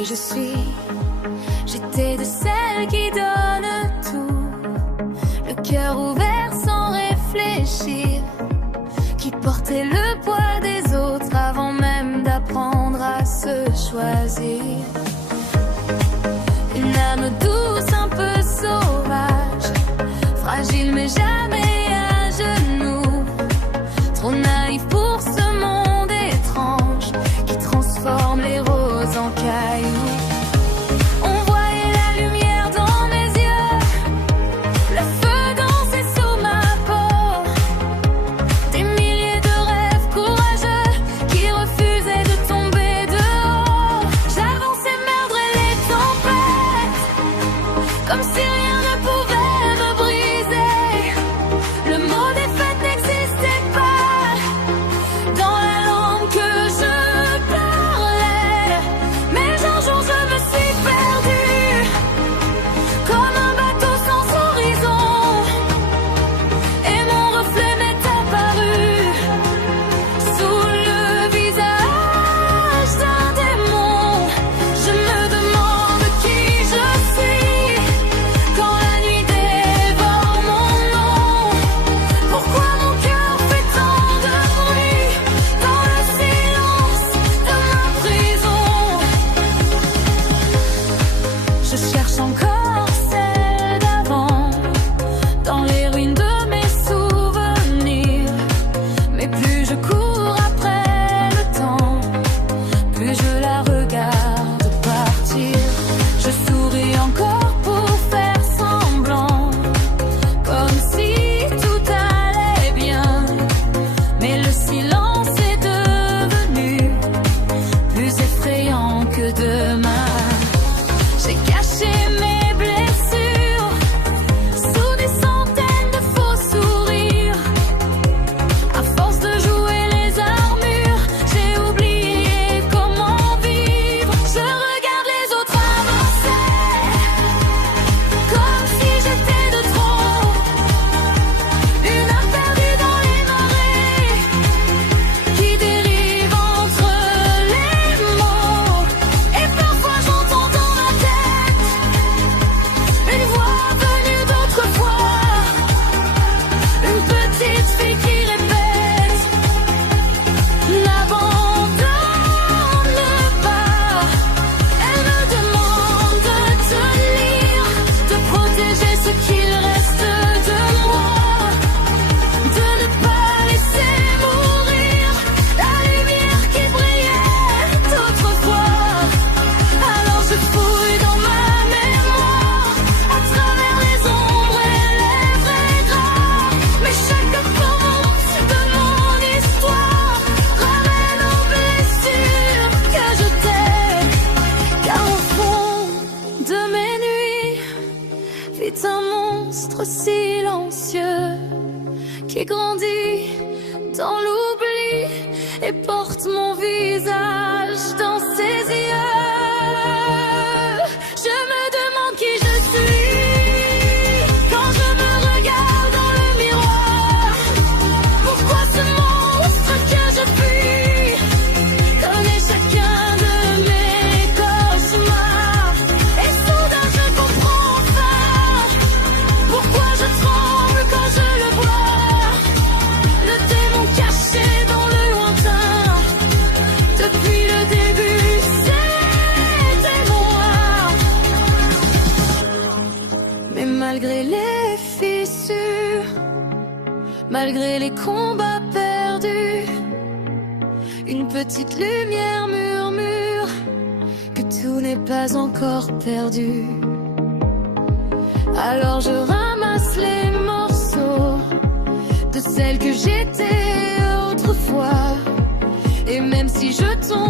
qui je suis. J'étais de celles qui donnent tout, le cœur ouvert sans réfléchir, qui portait le poids des autres avant même d'apprendre à se choisir. Une âme douce, un peu sauvage, fragile mais jamais à genoux, trop naïf pour ce monde étrange qui transforme les roses en cailloux. On voyait la lumière dans mes yeux, le feu dansait sous ma peau, des milliers de rêves courageux qui refusaient de tomber de haut. J'avançais malgré les tempêtes, comme si rien ne pouvait me briser. Le mot défaite n'existait pas dans la langue que je parlais. Mais un jour je me suis perdue, comme un bateau sans horizon, et mon reflet m'est apparu sous le visage d'un démon. Je me demande qui je suis quand la nuit dévore mon nom. Pourquoi mon cœur fait tant de bruit dans le silence de ma prison? Je cherche encore celle d'avant dans les ruines de mes souvenirs. Mais plus je cours après le temps, plus je la regarde partir. Je souris encore pour faire semblant, comme si tout allait bien. Mais le silence est devenu plus effrayant que demain. J'ai caché mes blessures sous des centaines de faux sourires. À force de jouer les armures, j'ai oublié comment vivre. Je regarde les autres avancer, comme si j'étais de trop, une âme perdue dans les marées, qui dérive entre les mots. Et parfois j'entends dans ma tête une voix venue d'autrefois, une petite fille qui répète: n'abandonne pas. Elle me demande de tenir, de protéger ce qu'il reste de moi, de ne pas laisser mourir la lumière qui brillait autrefois. Alors je fouille dans ma mémoire, à travers les ombres et les vrais draps. Mais chaque porte de mon histoire ramène aux blessures que je t'ai. Car au fond de mes nuits vit un monstre silencieux qui grandit dans l'oubli et porte mon visage dans ses yeux. Je me demande qui je suis quand je me regarde dans le miroir. Pourquoi ce monstre que je fuis connaît chacun de mes cauchemars? Et soudain je comprends enfin pourquoi je tremble quand je le vois. Le démon caché dans le lointain, depuis le début c'était moi. Mais malgré les fissures, malgré les combats perdus, une petite lumière murmure que tout n'est pas encore perdu. Alors je ramasse les morceaux de celle que j'étais autrefois. Et même si je tombe